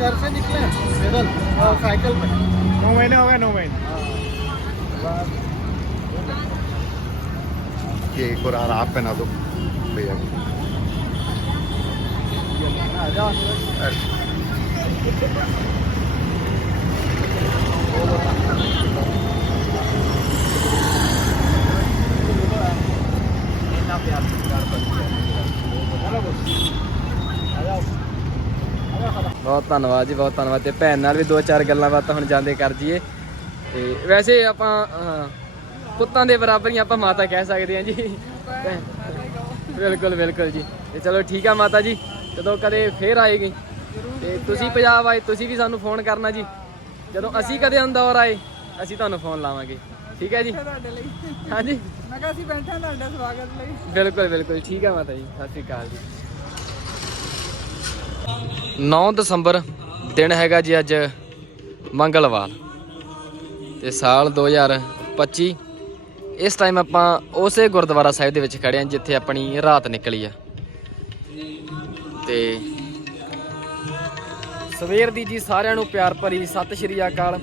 घर से निकले पैदल और साइकिल पे नौ महीने हो गए नौ महीने। ये एक और यार आप पहना दो। भैया। को। आ ਬਹੁਤ ਧੰਨਵਾਦ ਜੀ ਬਹੁਤ ਧੰਨਵਾਦ। ਤੇ ਭੈਣ ਨਾਲ ਵੀ ਦੋ ਚਾਰ ਗੱਲਾਂ ਬਾਤਾਂ ਹੁਣ ਜਾਂਦੇ ਕਰ ਜੀਏ ਤੇ ਵੈਸੇ ਆਪਾਂ ਪੁੱਤਾਂ ਦੇ ਬਰਾਬਰ ਹੀ ਆਪਾਂ ਮਾਤਾ ਕਹਿ ਸਕਦੇ ਹਾਂ ਜੀ। ਬਿਲਕੁਲ ਬਿਲਕੁਲ ਜੀ। ਤੇ ਚਲੋ ਠੀਕ ਆ ਮਾਤਾ ਜੀ ਜਦੋਂ ਕਦੇ ਫੇਰ ਆਏਗੀ। ਤੇ ਤੁਸੀਂ ਪੰਜਾਬ ਆਏ ਤੁਸੀਂ ਵੀ ਸਾਨੂੰ ਫੋਨ ਕਰਨਾ ਜੀ। ਜਦੋਂ ਅਸੀਂ ਕਦੇ ਅੰਦੌਰ ਆਏ ਅਸੀਂ ਤੁਹਾਨੂੰ ਫੋਨ ਲਾਵਾਂਗੇ। ਠੀਕ ਹੈ ਜੀ? ਤੁਹਾਡੇ ਲਈ। ਹਾਂਜੀ? ਮੈਂ ਕਿਹਾ ਅਸੀਂ ਬੈਠੇ ਤੁਹਾਡੇ ਸਵਾਗਤ ਲਈ। ਬਿਲਕੁਲ ਬਿਲਕੁਲ। ਠੀਕ ਹੈ ਮਾਤਾ ਜੀ ਸਤਿ ਸ਼੍ਰੀ ਅਕਾਲ ਜੀ। 9 ਦਸੰਬਰ ਦਿਨ ਹੈਗਾ ਜੀ ਅੱਜ ਮੰਗਲਵਾਰ ਤੇ ਸਾਲ 2025 ਇਸ ਟਾਈਮ ਆਪਾਂ ਉਸੇ ਗੁਰਦੁਆਰਾ ਸਾਹਿਬ ਦੇ ਵਿੱਚ ਖੜੇ ਹਾਂ ਜਿੱਥੇ ਆਪਣੀ ਰਾਤ ਨਿਕਲੀ ਆ। ਤੇ ਸਵੇਰ ਦੀ ਜੀ ਸਾਰਿਆਂ ਨੂੰ ਪਿਆਰ ਭਰੀ ਸਤਿ ਸ਼੍ਰੀ ਅਕਾਲ।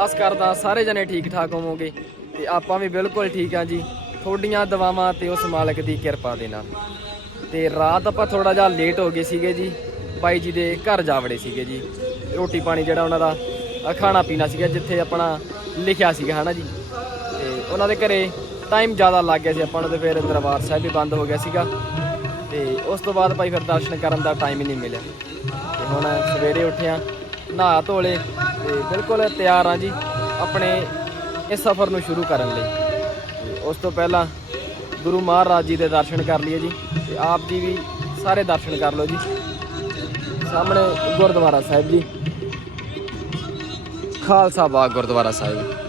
ਆਸ ਕਰਦਾ ਸਾਰੇ ਜਣੇ ਠੀਕ ਠਾਕ ਹੋਵੋਗੇ ਤੇ ਆਪਾਂ ਵੀ ਬਿਲਕੁਲ ਠੀਕ ਆ ਜੀ। ਤੁਹਾਡੀਆਂ ਦਵਾਵਾਂ ਤੇ ਉਸ ਮਾਲਕ ਦੀ ਕਿਰਪਾ ਦੇ ਨਾਲ। ਤੇ ਰਾਤ ਆਪਾਂ ਥੋੜਾ ਜਿਹਾ ਲੇਟ ਹੋ ਗਏ ਸੀਗੇ ਜੀ। ਬਾਈ ਜੀ ਦੇ ਘਰ ਜਾ ਵੜੇ ਸੀਗੇ ਜੀ। ਰੋਟੀ ਪਾਣੀ ਜਿਹੜਾ ਉਹਨਾਂ ਦਾ ਖਾਣਾ ਪੀਣਾ ਸੀਗਾ, ਜਿੱਥੇ ਆਪਣਾ ਲਿਖਿਆ ਸੀਗਾ, ਹਨਾ ਜੀ। ਤੇ ਉਹਨਾਂ ਦੇ ਘਰੇ ਟਾਈਮ ਜ਼ਿਆਦਾ ਲੱਗ ਗਿਆ ਸੀ ਆਪਾਂ ਨੂੰ ਤੇ ਫਿਰ ਦਰਬਾਰ ਸਾਹਿਬ ਵੀ ਬੰਦ ਹੋ ਗਿਆ ਸੀਗਾ। ਤੇ ਉਸ ਤੋਂ ਬਾਅਦ ਭਾਈ ਫਿਰ ਦਰਸ਼ਨ ਕਰਨ ਦਾ ਟਾਈਮ ਹੀ ਨਹੀਂ ਮਿਲਿਆ। ਤੇ ਹੁਣ ਸਵੇਰੇ ਉੱਠਿਆ, ਨਹਾ ਧੋਲੇ ਤੇ ਬਿਲਕੁਲ ਤਿਆਰ ਆ ਜੀ ਆਪਣੇ ਇਸ ਸਫ਼ਰ ਨੂੰ ਸ਼ੁਰੂ ਕਰਨ ਲਈ। ਉਸ ਤੋਂ ਪਹਿਲਾਂ ਗੁਰੂ ਮਹਾਰਾਜ ਜੀ ਦੇ ਦਰਸ਼ਨ ਕਰ ਲਈਏ ਜੀ। ਤੇ ਆਪ ਜੀ ਵੀ ਸਾਰੇ ਦਰਸ਼ਨ ਕਰ ਲਓ ਜੀ। ਸਾਹਮਣੇ ਗੁਰਦੁਆਰਾ ਸਾਹਿਬ ਜੀ। ਖਾਲਸਾ ਬਾਗ ਗੁਰਦੁਆਰਾ ਸਾਹਿਬ।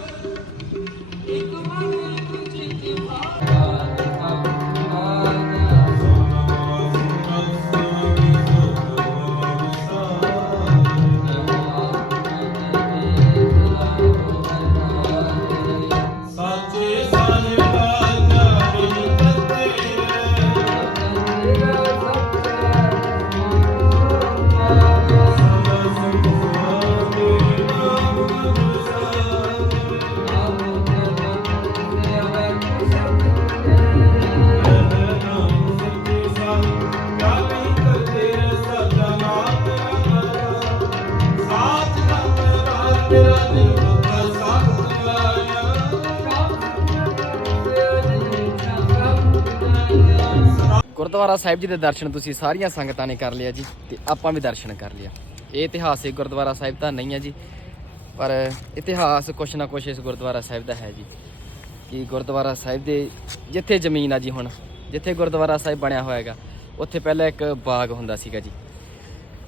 ਗੁਰਦੁਆਰਾ ਸਾਹਿਬ ਜੀ ਦੇ ਦਰਸ਼ਨ ਤੁਸੀਂ ਸਾਰੀਆਂ ਸੰਗਤਾਂ ਨੇ ਕਰ ਲਿਆ ਜੀ ਤੇ ਆਪਾਂ ਵੀ ਦਰਸ਼ਨ ਕਰ ਲਿਆ। ਇਹ ਇਤਿਹਾਸਿਕ ਗੁਰਦੁਆਰਾ ਸਾਹਿਬ ਤਾਂ ਨਹੀਂ ਹੈ ਜੀ, ਪਰ ਇਤਿਹਾਸ ਕੁਛ ਨਾ ਕੁਛ ਇਸ ਗੁਰਦੁਆਰਾ ਸਾਹਿਬ ਦਾ ਹੈ ਜੀ। ਕਿ ਗੁਰਦੁਆਰਾ ਸਾਹਿਬ ਦੇ ਜਿੱਥੇ ਜ਼ਮੀਨ ਆ ਜੀ ਹੁਣ, ਜਿੱਥੇ ਗੁਰਦੁਆਰਾ ਸਾਹਿਬ ਬਣਿਆ ਹੋਇਆ ਹੈਗਾ, ਉੱਥੇ ਪਹਿਲਾਂ ਇੱਕ ਬਾਗ ਹੁੰਦਾ ਸੀਗਾ ਜੀ।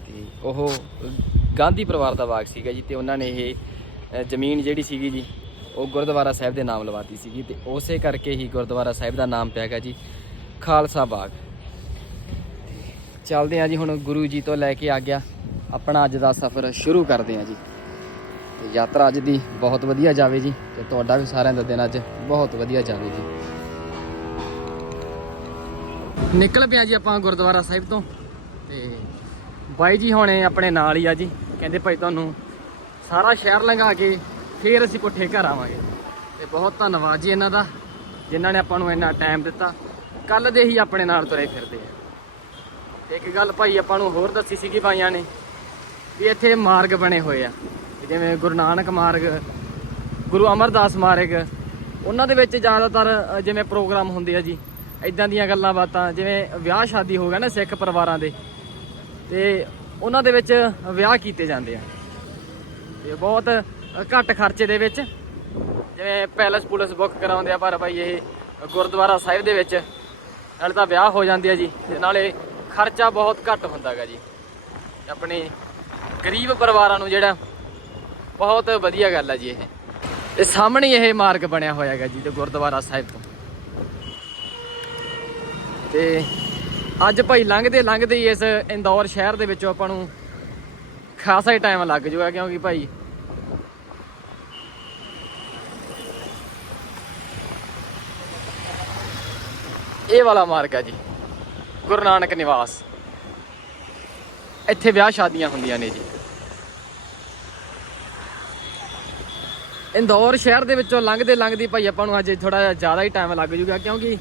ਤੇ ਉਹ ਗਾਂਧੀ ਪਰਿਵਾਰ ਦਾ ਬਾਗ ਸੀਗਾ ਜੀ ਤੇ ਉਹਨਾਂ ਨੇ ਇਹ ਜ਼ਮੀਨ ਜਿਹੜੀ ਸੀਗੀ ਜੀ, ਉਹ ਗੁਰਦੁਆਰਾ ਸਾਹਿਬ ਦੇ ਨਾਮ ਲਵਾਤੀ ਸੀਗੀ ਤੇ ਉਸੇ ਕਰਕੇ ਹੀ ਗੁਰਦੁਆਰਾ ਸਾਹਿਬ ਦਾ ਨਾਮ ਪਿਆ ਗਾ ਜੀ। ਖਾਲਸਾ ਬਾਗ। ਚੱਲਦੇ ਆ ਜੀ ਹੁਣ ਗੁਰੂ ਜੀ ਤੋਂ ਲੈ ਕੇ ਆ ਗਿਆ। ਆਪਣਾ ਅੱਜ ਦਾ ਸਫ਼ਰ ਸ਼ੁਰੂ ਕਰਦੇ ਆ ਜੀ। ਤੇ ਯਾਤਰਾ ਅੱਜ ਦੀ ਬਹੁਤ ਵਧੀਆ ਜਾਵੇ ਜੀ ਤੇ ਤੁਹਾਡਾ ਵੀ ਸਾਰਿਆਂ ਦਾ ਦਿਨ ਅੱਜ ਬਹੁਤ ਵਧੀਆ ਜਾਵੇ ਜੀ। ਨਿਕਲ ਪਿਆ ਜੀ ਆਪਾਂ ਗੁਰਦੁਆਰਾ ਸਾਹਿਬ ਤੋਂ। ਤੇ ਬਾਈ ਜੀ ਹੁਣੇ ਆਪਣੇ ਨਾਲ ਹੀ ਆ ਜੀ। ਕਹਿੰਦੇ ਭਾਈ ਤੁਹਾਨੂੰ ਸਾਰਾ ਸ਼ਹਿਰ ਲੰਘਾ ਕੇ ਫੇਰ ਅਸੀਂ ਪੁੱਠੇ ਘਰ ਆਵਾਂਗੇ। ਤੇ ਬਹੁਤ ਧੰਨਵਾਦ ਜੀ ਇਹਨਾਂ ਦਾ, ਜਿਨ੍ਹਾਂ ਨੇ ਆਪਾਂ ਨੂੰ ਇੰਨਾ ਟਾਈਮ ਦਿੱਤਾ। ਕੱਲ ਦੇ ਹੀ ਆਪਣੇ ਨਾਲ ਤੁਰੇ ਫਿਰਦੇ ਆ। ਇੱਕ ਗੱਲ ਭਾਈ ਆਪਾਂ ਨੂੰ ਹੋਰ ਦੱਸੀ ਸੀਗੀ ਭਾਈਆਂ ਨੇ ਵੀ ਇੱਥੇ ਮਾਰਗ ਬਣੇ ਹੋਏ ਆ। ਜਿਵੇਂ ਗੁਰੂ ਨਾਨਕ ਮਾਰਗ, ਗੁਰੂ ਅਮਰਦਾਸ ਮਾਰਗ, ਉਹਨਾਂ ਦੇ ਵਿੱਚ ਜ਼ਿਆਦਾਤਰ ਜਿਵੇਂ ਪ੍ਰੋਗਰਾਮ ਹੁੰਦੇ ਆ ਜੀ ਇਦਾਂ ਦੀਆਂ ਗੱਲਾਂ ਬਾਤਾਂ, ਜਿਵੇਂ ਵਿਆਹ ਸ਼ਾਦੀ ਹੋ ਗਿਆ ਨਾ ਸਿੱਖ ਪਰਿਵਾਰਾਂ ਦੇ, ਤੇ ਉਹਨਾਂ ਦੇ ਵਿੱਚ ਵਿਆਹ ਕੀਤੇ ਜਾਂਦੇ ਆ। ਤੇ ਬਹੁਤ ਘੱਟ ਖਰਚੇ ਦੇ ਵਿੱਚ, ਜਿਵੇਂ ਪੈਲਸ ਪੁਲਿਸ ਬੁੱਕ ਕਰਾਉਂਦੇ ਆ ਪਰ ਭਾਈ ਇਹ ਗੁਰਦੁਆਰਾ ਸਾਹਿਬ ਦੇ ਵਿੱਚ ਨਾਲੇ ਤਾਂ ਵਿਆਹ ਹੋ ਜਾਂਦੇ ਆ ਜੀ, ਤੇ ਨਾਲੇ ਖਰਚਾ ਬਹੁਤ ਘੱਟ ਹੁੰਦਾ ਹੁੰਦਾਗਾ ਜੀ। ਆਪਣੇ ਗਰੀਬ ਪਰਿਵਾਰਾਂ ਨੂੰ ਜਿਹੜਾ, ਬਹੁਤ ਵਧੀਆ ਗੱਲ ਹੈ ਜੀ ਇਹ। ਤੇ ਸਾਹਮਣੇ ਇਹ ਮਾਰਗ ਬਣਿਆ ਹੋਇਆ ਹੈਗਾ ਜੀ, ਤੇ ਗੁਰਦੁਆਰਾ ਸਾਹਿਬ ਤੋਂ। ਤੇ ਅੱਜ ਭਾਈ ਲੰਘਦੇ ਲੰਘਦੇ ਹੀ ਇਸ ਇੰਦੌਰ ਸ਼ਹਿਰ ਦੇ ਵਿੱਚੋਂ ਆਪਾਂ ਨੂੰ ਖਾਸਾ ਹੀ ਟਾਈਮ ਲੱਗ ਜੂਗਾ, ਕਿਉਂਕਿ ਭਾਈ ਇਹ ਵਾਲਾ ਮਾਰਗ ਹੈ ਜੀ। ਗੁਰੂ ਨਾਨਕ ਨਿਵਾਸ। ਇੱਥੇ ਵਿਆਹ ਸ਼ਾਦੀਆਂ ਹੁੰਦੀਆਂ ਨੇ ਜੀ। ਇੰਦੌਰ ਸ਼ਹਿਰ ਦੇ ਵਿੱਚੋਂ ਲੰਘਦੇ ਲੰਘਦੀ ਭਾਈ ਆਪਾਂ ਨੂੰ ਅੱਜ ਥੋੜਾ ਜ਼ਿਆਦਾ ਹੀ ਟਾਈਮ ਲੱਗ ਜੂਗਾ ਕਿਉਂਕਿ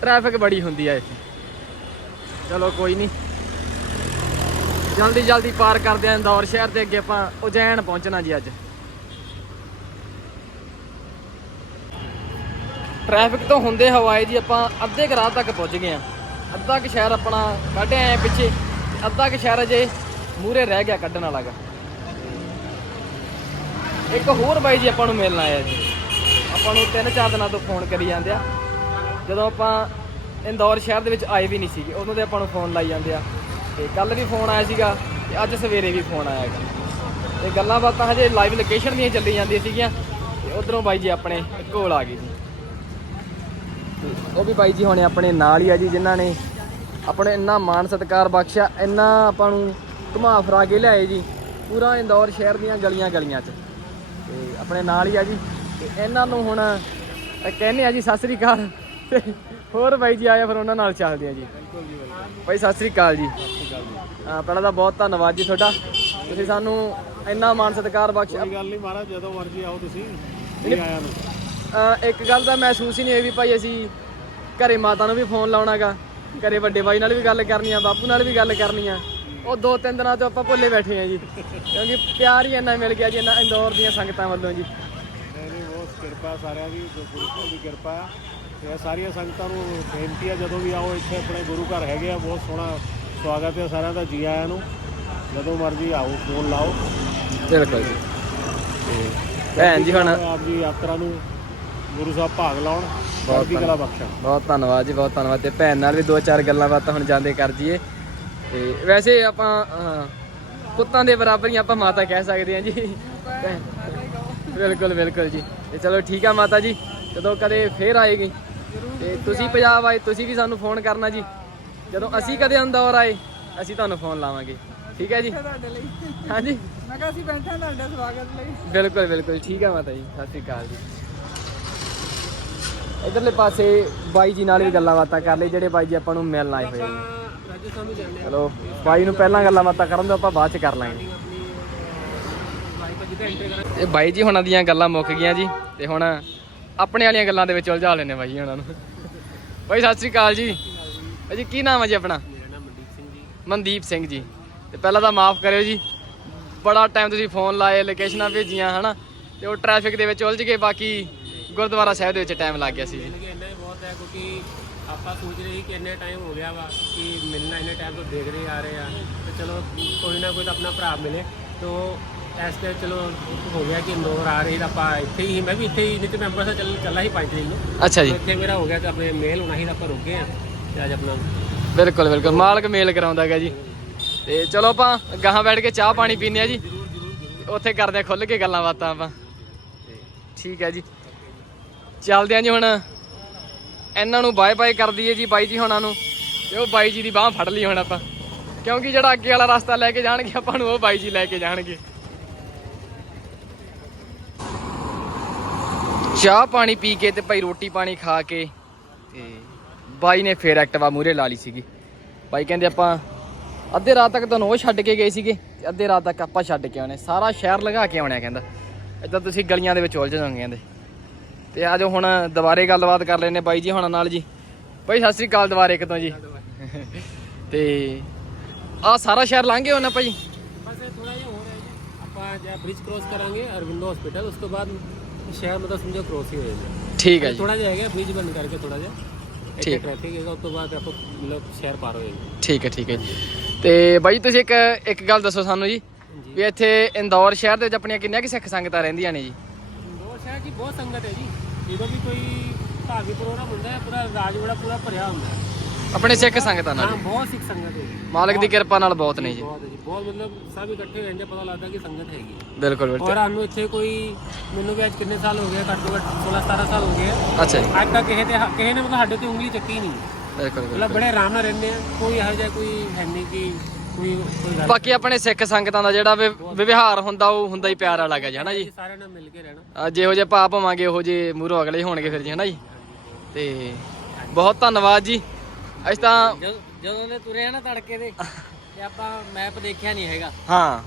ਟ੍ਰੈਫਿਕ ਬੜੀ ਹੁੰਦੀ ਹੈ ਇੱਥੇ। ਚਲੋ ਕੋਈ ਨਹੀਂ। ਜਲਦੀ ਜਲਦੀ ਪਾਰ ਕਰਦੇ ਆਂ ਇੰਦੌਰ ਸ਼ਹਿਰ ਦੇ ਅੱਗੇ ਆਪਾਂ ਉਜੈਨ ਪਹੁੰਚਣਾ ਜੀ ਅੱਜ। ਟ੍ਰੈਫਿਕ ਤੋਂ ਹੁੰਦੇ ਹਵਾਏ ਜੀ ਆਪਾਂ ਅੱਧੇ ਕੁ ਰਾਹ ਤੱਕ ਪਹੁੰਚ ਗਏ ਆ ਅੱਧਾ ਕੁ ਸ਼ਹਿਰ ਆਪਣਾ ਕੱਢ ਆਏ ਪਿੱਛੇ, ਅੱਧਾ ਕੁ ਸ਼ਹਿਰ ਅਜੇ ਮੂਰੇ ਰਹਿ ਗਿਆ ਕੱਢਣ ਵਾਲਾ ਗਾ। ਇੱਕ ਹੋਰ ਬਾਈ ਜੀ ਆਪਾਂ ਨੂੰ ਮਿਲਣ ਆਇਆ ਜੀ। ਆਪਾਂ ਨੂੰ ਤਿੰਨ ਚਾਰ ਦਿਨਾਂ ਤੋਂ ਫੋਨ ਕਰੀ ਜਾਂਦੇ ਆ। ਜਦੋਂ ਆਪਾਂ ਇੰਦੌਰ ਸ਼ਹਿਰ ਦੇ ਵਿੱਚ ਆਏ ਵੀ ਨਹੀਂ ਸੀਗੇ, ਉਦੋਂ ਦੇ ਆਪਾਂ ਨੂੰ ਫੋਨ ਲਾਈ ਜਾਂਦੇ ਆ। ਤੇ ਕੱਲ ਵੀ ਫੋਨ ਆਇਆ ਸੀਗਾ ਤੇ ਅੱਜ ਸਵੇਰੇ ਵੀ ਫੋਨ ਆਇਆ ਹੈਗਾ ਤੇ ਗੱਲਾਂ ਬਾਤਾਂ ਹਜੇ ਲਾਈਵ ਲੋਕੇਸ਼ਨ ਦੀਆਂ ਚੱਲੀ ਜਾਂਦੀਆਂ ਸੀਗੀਆਂ। ਤੇ ਉਧਰੋਂ ਬਾਈ ਜੀ ਆਪਣੇ ਕੋਲ ਆ ਗਏ ਜੀ। ਉਹ ਵੀ ਬਾਈ ਜੀ ਹੁਣੇ ਆਪਣੇ ਨਾਲ ਹੀ ਆ ਜੀ ਜਿਨ੍ਹਾਂ ਨੇ ਆਪਣੇ ਇੰਨਾ ਮਾਣ ਸਤਿਕਾਰ ਬਖਸ਼ਿਆ ਇੰਨਾ ਆਪਾਂ ਨੂੰ ਘੁਮਾ ਫਰਾ ਕੇ ਲਿਆਏ ਜੀ ਪੂਰਾ ਇੰਦੌਰ ਸ਼ਹਿਰ ਦੀਆਂ ਗਲੀਆਂ ਗਲੀਆਂ 'ਚ। ਤੇ ਆਪਣੇ ਨਾਲ ਹੀ ਆ ਜੀ ਤੇ ਇਹਨਾਂ ਨੂੰ ਹੁਣ ਕਹਿੰਦੇ ਆ ਜੀ ਸਤਿ ਸ੍ਰੀ ਅਕਾਲ। ਤੇ ਹੋਰ ਬਾਈ ਜੀ ਆਇਆ ਫਿਰ ਉਹਨਾਂ ਨਾਲ ਚੱਲਦੇ ਆ ਜੀ। ਬਾਈ ਸਤਿ ਸ੍ਰੀ ਅਕਾਲ ਜੀ। ਪਹਿਲਾਂ ਤਾਂ ਬਹੁਤ ਧੰਨਵਾਦ ਜੀ ਤੁਹਾਡਾ। ਤੁਸੀਂ ਸਾਨੂੰ ਇੰਨਾ ਮਾਣ ਸਤਿਕਾਰ ਬਖਸ਼ਿਆ ਕੋਈ ਗੱਲ ਨਹੀਂ ਮਹਾਰਾਜ ਜਦੋਂ ਮਰਜ਼ੀ ਆਓ ਤੁਸੀਂ। ਆਇਆ ਨੂੰ ਇੱਕ ਗੱਲ ਦਾ ਮਹਿਸੂਸ ਹੀ ਨਹੀਂ ਹੋਈ ਵੀ ਭਾਈ ਅਸੀਂ ਘਰੇ ਮਾਤਾ ਨੂੰ ਵੀ ਫੋਨ ਲਾਉਣਾਗਾ ਘਰੇ ਵੱਡੇ ਬਾਈ ਨਾਲ ਵੀ ਗੱਲ ਕਰਨੀ ਆ ਬਾਪੂ ਨਾਲ ਵੀ ਗੱਲ ਕਰਨੀ ਆ। ਉਹ ਦੋ ਤਿੰਨ ਦਿਨਾਂ ਤੋਂ ਆਪਾਂ ਭੁੱਲੇ ਬੈਠੇ ਆ ਜੀ। ਕਿਉਂਕਿ ਪਿਆਰ ਹੀ ਇੰਨਾ ਮਿਲ ਗਿਆ ਜੀ ਇੰਨਾ ਇੰਦੌਰ ਦੀਆਂ ਸੰਗਤਾਂ ਵੱਲੋਂ ਜੀ। ਨਹੀਂ ਨਹੀਂ ਬਹੁਤ ਕਿਰਪਾ ਸਾਰਿਆਂ ਦੀ ਜੋ ਗੁਰੂ ਸਾਹਿਬ ਦੀ ਕਿਰਪਾ ਇਹ ਸਾਰੀਆਂ ਸੰਗਤਾਂ ਨੂੰ ਬੇਨਤੀ ਆ ਜਦੋਂ ਵੀ ਆਓ ਇੱਥੇ ਆਪਣੇ ਗੁਰੂ ਘਰ ਹੈਗੇ ਆ ਬਹੁਤ ਸੋਹਣਾ ਸਵਾਗਤ ਹੈ ਸਾਰਿਆਂ ਦਾ ਜੀ ਆਇਆਂ ਨੂੰ। ਜਦੋਂ ਮਰਜ਼ੀ ਆਓ ਫੋਨ ਲਾਓ। ਬਿਲਕੁਲ ਜੀ। ਭੈਣ ਜੀ ਹੁਣ ਆਪ ਜੀ ਯਾਤਰਾ ਨੂੰ ਗੁਰੂ ਸਾਹਿਬ ਭਾਗ ਲਾਉਣ। ਚੜ੍ਹਦੀ ਕਲਾ ਬਖਸ਼ਣ ਬਹੁਤ ਧੰਨਵਾਦ ਜੀ ਬਹੁਤ ਧੰਨਵਾਦ। ਤੇ ਭੈਣ ਨਾਲ ਵੀ ਦੋ ਚਾਰ ਗੱਲਾਂ ਬਾਤਾਂ ਹੁਣ ਜਾਂਦੇ ਕਰ ਜੀਏ ਤੇ ਵੈਸੇ ਆਪਾਂ ਅਹ, ਪੁੱਤਾਂ ਦੇ ਬਰਾਬਰ ਹੀ ਆਪਾਂ ਮਾਤਾ ਕਹਿ ਸਕਦੇ ਹਾਂ ਜੀ। ਬਿਲਕੁਲ ਬਿਲਕੁਲ ਜੀ। ਤੇ ਚਲੋ ਠੀਕ ਆ ਮਾਤਾ ਜੀ ਜਦੋਂ ਕਦੇ ਫੇਰ ਆਏਗੀ। ਤੇ ਤੁਸੀਂ ਪੰਜਾਬ ਆਏ ਤੁਸੀਂ ਵੀ ਸਾਨੂੰ ਫੋਨ ਕਰਨਾ ਜੀ। ਜਦੋਂ ਅਸੀਂ ਕਦੇ ਅੰਦੌਰ ਆਏ ਅਸੀਂ ਤੁਹਾਨੂੰ ਫੋਨ ਲਾਵਾਂਗੇ। ਠੀਕ ਹੈ ਜੀ? ਤੁਹਾਡੇ ਲਈ। ਹਾਂਜੀ? ਮੈਂ ਕਿਹਾ ਅਸੀਂ ਬੈਠੇ ਤੁਹਾਡੇ ਸਵਾਗਤ ਲਈ। ਬਿਲਕੁਲ ਬਿਲਕੁਲ। ਠੀਕ ਆ ਮਾਤਾ ਜੀ ਸਤਿ ਸ਼੍ਰੀ ਅਕਾਲ ਜੀ। ਇਧਰਲੇ ਪਾਸੇ ਬਾਈ ਜੀ ਨਾਲ ਵੀ ਗੱਲਾਂ ਬਾਤਾਂ ਕਰ ਲਈ ਜਿਹੜੇ ਬਾਈ ਜੀ ਆਪਾਂ ਨੂੰ ਮਿਲਣ ਆਏ ਹੋਏ ਨੇ ਚਲੋ ਬਾਈ ਨੂੰ ਪਹਿਲਾਂ ਗੱਲਾਂ ਬਾਤਾਂ ਕਰਨ ਤੋਂ ਆਪਾਂ ਬਾਅਦ ਚ ਕਰ ਲਾਂਗੇ। ਇਹ ਬਾਈ ਜੀ ਹੁਣਾਂ ਦੀਆਂ ਗੱਲਾਂ ਮੁੱਕ ਗਈਆਂ ਜੀ ਤੇ ਹੁਣ ਆਪਣੇ ਵਾਲੀਆਂ ਗੱਲਾਂ ਦੇ ਵਿੱਚ ਉਲਝਾ ਲੈਣੇ ਬਾਈ ਜੀ ਹੁਣਾਂ ਨੂੰ। ਬਾਈ ਸਤਿ ਸ਼੍ਰੀ ਅਕਾਲ ਜੀ। ਜੀ ਕੀ ਨਾਮ ਹੈ ਜੀ ਆਪਣਾ? ਮਨਦੀਪ ਸਿੰਘ ਜੀ। ਤੇ ਪਹਿਲਾਂ ਤਾਂ ਮਾਫ ਕਰਿਓ ਜੀ ਬੜਾ ਟਾਈਮ ਤੁਸੀਂ ਫੋਨ ਲਾਏ ਲੋਕੇਸ਼ਨਾਂ ਭੇਜੀਆਂ ਹਨਾ? ਤੇ ਉਹ ਟ੍ਰੈਫਿਕ ਦੇ ਵਿੱਚ ਉਲਝ ਗਏ ਬਾਕੀ ਗੁਰਦੁਆਰਾ ਸਾਹਿਬ ਦੇ ਵਿੱਚ ਟਾਈਮ ਲੱਗ ਗਿਆ ਸੀ ਜੀ। ਕਿ ਇੰਨਾ ਹੀ ਬਹੁਤ ਹੈ ਕਿਉਂਕਿ ਆਪਾਂ ਸੋਚ ਰਹੇ ਸੀ ਕਿ ਇੰਨੇ ਟਾਈਮ ਹੋ ਗਿਆ ਵਾ ਕਿ ਮਿਲਣਾ ਇੰਨੇ ਟਾਈਮ ਤੋਂ ਦੇਖਦੇ ਆ ਰਹੇ ਆ। ਤੇ ਚਲੋ ਕੋਈ ਨਾ ਕੋਈ ਤਾਂ ਆਪਣਾ ਭਰਾ ਮਿਲੇ। ਤੋ ਇਸ ਤੇ ਚਲੋ ਹੋ ਗਿਆ ਕਿ ਇੰਦੌਰ ਆ ਰਹੀ ਤਾਂ ਆਪਾਂ ਇੱਥੇ ਹੀ ਮੈਂ ਵੀ ਇੱਥੇ ਹੀ ਨਹੀਂ ਤੇ ਮੈਂ ਅੰਮ੍ਰਿਤਸਰ ਚੱਲ ਚੱਲਾ ਹੀ ਪੰਜ ਤਰੀਕ ਨੂੰ। ਅੱਛਾ ਜੀ। ਇੱਥੇ ਮੇਰਾ ਹੋ ਗਿਆ ਤੇ ਆਪਣੇ ਮੇਲ ਹੋਣਾ ਸੀ ਤਾਂ ਆਪਾਂ ਰੁਕ ਗਏ ਆ। ਤੇ ਅੱਜ ਆਪਣਾ ਬਿਲਕੁਲ ਬਿਲਕੁਲ। ਮਾਲਕ ਮੇਲ ਕਰਾਉਂਦਾ ਹੈਗਾ ਜੀ। ਤੇ ਚਲੋ ਆਪਾਂ ਗਾਹਾਂ ਬੈਠ ਕੇ ਚਾਹ ਪਾਣੀ ਪੀਨੇ ਆ ਜੀ। ਉੱਥੇ ਕਰਦੇ ਆ ਖੁੱਲ ਕੇ ਗੱਲਾਂ ਬਾਤਾਂ ਆਪਾਂ। ਠੀਕ ਹੈ ਜੀ। ਚੱਲਦੇ ਆ ਜੀ ਹੁਣ। ਇਹਨਾਂ ਨੂੰ ਬਾਏ ਬਾਏ ਕਰ ਦਈਏ ਜੀ ਬਾਈ ਜੀ ਹੁਣਾਂ ਨੂੰ। ਤੇ ਉਹ ਬਾਈ ਜੀ ਦੀ ਬਾਹ ਫੜ ਲਈ ਹੁਣ ਆਪਾਂ। ਕਿਉਂਕਿ ਜਿਹੜਾ ਅੱਗੇ ਵਾਲਾ ਰਸਤਾ ਲੈ ਕੇ ਜਾਣਗੇ ਆਪਾਂ ਨੂੰ ਉਹ ਬਾਈ ਜੀ ਲੈ ਕੇ ਜਾਣਗੇ। ਚਾਹ ਪਾਣੀ ਪੀ ਕੇ ਤੇ ਭਾਈ ਰੋਟੀ ਪਾਣੀ ਖਾ ਕੇ ਤੇ ਬਾਈ ਨੇ ਫੇਰ ਐਕਟਿਵਾ ਮੂਰੇ ਲਾ ਲਈ ਸੀਗੀ। ਬਾਈ ਕਹਿੰਦੇ ਆਪਾਂ ਅੱਧੇ ਰਾਤ ਤੱਕ ਤੁਹਾਨੂੰ ਉਹ ਛੱਡ ਕੇ ਗਏ ਸੀਗੇ ਤੇ ਅੱਧੇ ਰਾਤ ਤੱਕ ਆਪਾਂ ਛੱਡ ਕੇ ਆਉਣੇ। ਸਾਰਾ ਸ਼ਹਿਰ ਲਗਾ ਕੇ ਆਉਣਾ ਕਹਿੰਦਾ। ਇਦਾਂ ਤੁਸੀਂ ਗਲੀਆਂ ਦੇ ਵਿੱਚ ਉਲਝ ਜਾਓਗੇ ਕਹਿੰਦੇ। ਤੇ ਆਜੋ ਹੁਣ ਦੁਬਾਰੇ ਗੱਲਬਾਤ ਕਰ ਲੈਨੇ ਬਾਈ ਜੀ ਹੁਣਾਂ ਨਾਲ ਜੀ। ਬਾਈ ਸਤਿ ਸ੍ਰੀ ਅਕਾਲ ਦੁਬਾਰੇ ਇੱਕ ਤੋਂ ਜੀ। ਤੇ ਆ ਸਾਰਾ ਸ਼ਹਿਰ ਲੰਘ ਗਏ ਹੋ ਨਾ ਭਾਈ? ਬਸ ਥੋੜਾ ਜਿਹਾ ਹੋਰ ਹੈ ਜੀ। ਆਪਾਂ ਜੇ ਬ੍ਰਿਜ ਕ੍ਰੋਸ ਕਰਾਂਗੇ ਅਰਵਿੰਦੋ ਹਸਪੀਟਲ ਉਸ ਤੋਂ ਬਾਅਦ ਸ਼ਹਿਰ ਮਤਲਬ ਸਮਝੋ ਕ੍ਰੋਸ ਹੀ ਹੋ ਜਾਏਗਾ ਠੀਕ ਹੈ ਜੀ। ਥੋੜਾ ਜਿਹਾ ਹੈਗਾ ਬ੍ਰਿਜ ਬੰਦ ਕਰਕੇ ਥੋੜਾ ਜਿਹਾ। ਠੀਕ। ਟ੍ਰੈਫਿਕ ਹੈਗਾ ਉਸ ਤੋਂ ਬਾਅਦ ਆਪਾਂ ਮਤਲਬ ਸ਼ਹਿਰ ਪਾਰ ਹੋਏਗਾ ਠੀਕ ਹੈ ਠੀਕ ਹੈ ਜੀ। ਤੇ ਬਾਈ ਤੁਸੀਂ ਇੱਕ ਇੱਕ ਗੱਲ ਦੱਸੋ ਸਾਨੂੰ ਜੀ ਵੀ ਇੱਥੇ ਇੰਦੌਰ ਸ਼ਹਿਰ ਦੇ ਵਿੱਚ ਆਪਣੀਆਂ ਕਿੰਨੀਆਂ ਕਿ ਸਿੱਖ ਸੰਗਤਾਂ ਰਹਿੰਦੀਆਂ ਨੇ ਜੀ? ਇੰਦੌਰ ਸ਼ਹਿਰ ਦੀ ਬਹੁਤ ਸੰਗਤ ਹੈ ਜੀ। ਜਦੋਂ ਵੀ ਕੋਈ ਧਾਰਮਿਕ ਪ੍ਰੋਗਰਾਮ ਹੁੰਦਾ ਹੈ ਪੂਰਾ ਰਾਜਵਾੜਾ ਪੂਰਾ ਭਰਿਆ ਹੁੰਦਾ ਹੈ। ਆਪਣੇ ਸਿੱਖ ਸੰਗਤਾਂ ਨਾਲ ਹਾਂ ਜੀ। ਬਹੁਤ ਸਿੱਖ ਸੰਗਤ ਹੈ ਜੀ। ਮਾਲਕ ਦੀ ਕਿਰਪਾ ਨਾਲ ਬਹੁਤ ਨੇ ਜੀ। ਬਹੁਤ ਹੈ ਜੀ। ਬਹੁਤ ਮਤਲਬ ਸਭ ਇਕੱਠੇ ਜਾਂਦੇ ਪਤਾ ਲੱਗਦਾ ਕਿ ਸੰਗਤ ਹੈਗੀ ਹੈ। ਬਿਲਕੁਲ ਬਿਲਕੁਲ। ਔਰ ਸਾਨੂੰ ਇੱਥੇ ਕੋਈ ਮੈਨੂੰ ਵੀ ਅੱਜ ਕਿੰਨੇ ਸਾਲ ਹੋ ਗਏ ਘੱਟ ਤੋਂ ਘੱਟ 16 17 ਸਾਲ ਹੋ ਗਏ। ਅੱਛਾ ਜੀ। ਅੱਜ ਤੱਕ ਕਿਸੇ ਤੇ ਕਿਸੇ ਨੇ ਮਤਲਬ ਸਾਡੇ ਤੇ ਉਂਗਲੀ ਚੱਕੀ ਨਹੀਂ। ਬਿਲਕੁਲ ਬਿਲਕੁਲ। ਬੜੇ ਆਰਾਮ ਨਾਲ ਰਹਿੰਦੇ ਆ। ਕੋਈ ਇਹੋ ਜਿਹਾ ਕੋਈ ਹੈ ਨਹੀਂ ਕਿ ਕੋਈ ਕੋਈ ਗੱਲ ਬਾਕੀ ਆਪਣੇ ਸਿੱਖ ਸੰਗਤਾਂ ਦਾ ਜਿਹੜਾ ਵਿ- ਵਿਵਹਾਰ ਹੁੰਦਾ ਉਹ ਹੁੰਦਾ ਹੀ ਪਿਆਰ ਵਾਲਾ ਹੈਗਾ ਜੀ ਹਨਾ ਜੀ? ਨਹੀਂ, ਸਾਰਿਆਂ ਨਾਲ ਮਿਲ ਕੇ ਰਹਿਣਾ। ਅਹ ਜਿਹੋ ਜਿਹੇ ਪਾਪ ਹੋਵਾਂਗੇ ਉਹੋ ਜਿਹੇ ਮੂਹਰੋਂ ਅਗਲੇ ਹੋਣਗੇ ਫਿਰ ਜੀ ਹਨਾ ਜੀ? ਤੇ ਬਹੁਤ ਧੰਨਵਾਦ ਜੀ। ਅਸੀਂ ਤਾਂ ਜਦੋਂ ਦੇ ਤੁਰੇ ਆ ਨਾ ਤੜਕੇ ਦੇ ਤੇ ਆਪਾਂ ਮੈਪ ਦੇਖਿਆ ਨਹੀਂ ਹੈਗਾ। ਹਾਂ।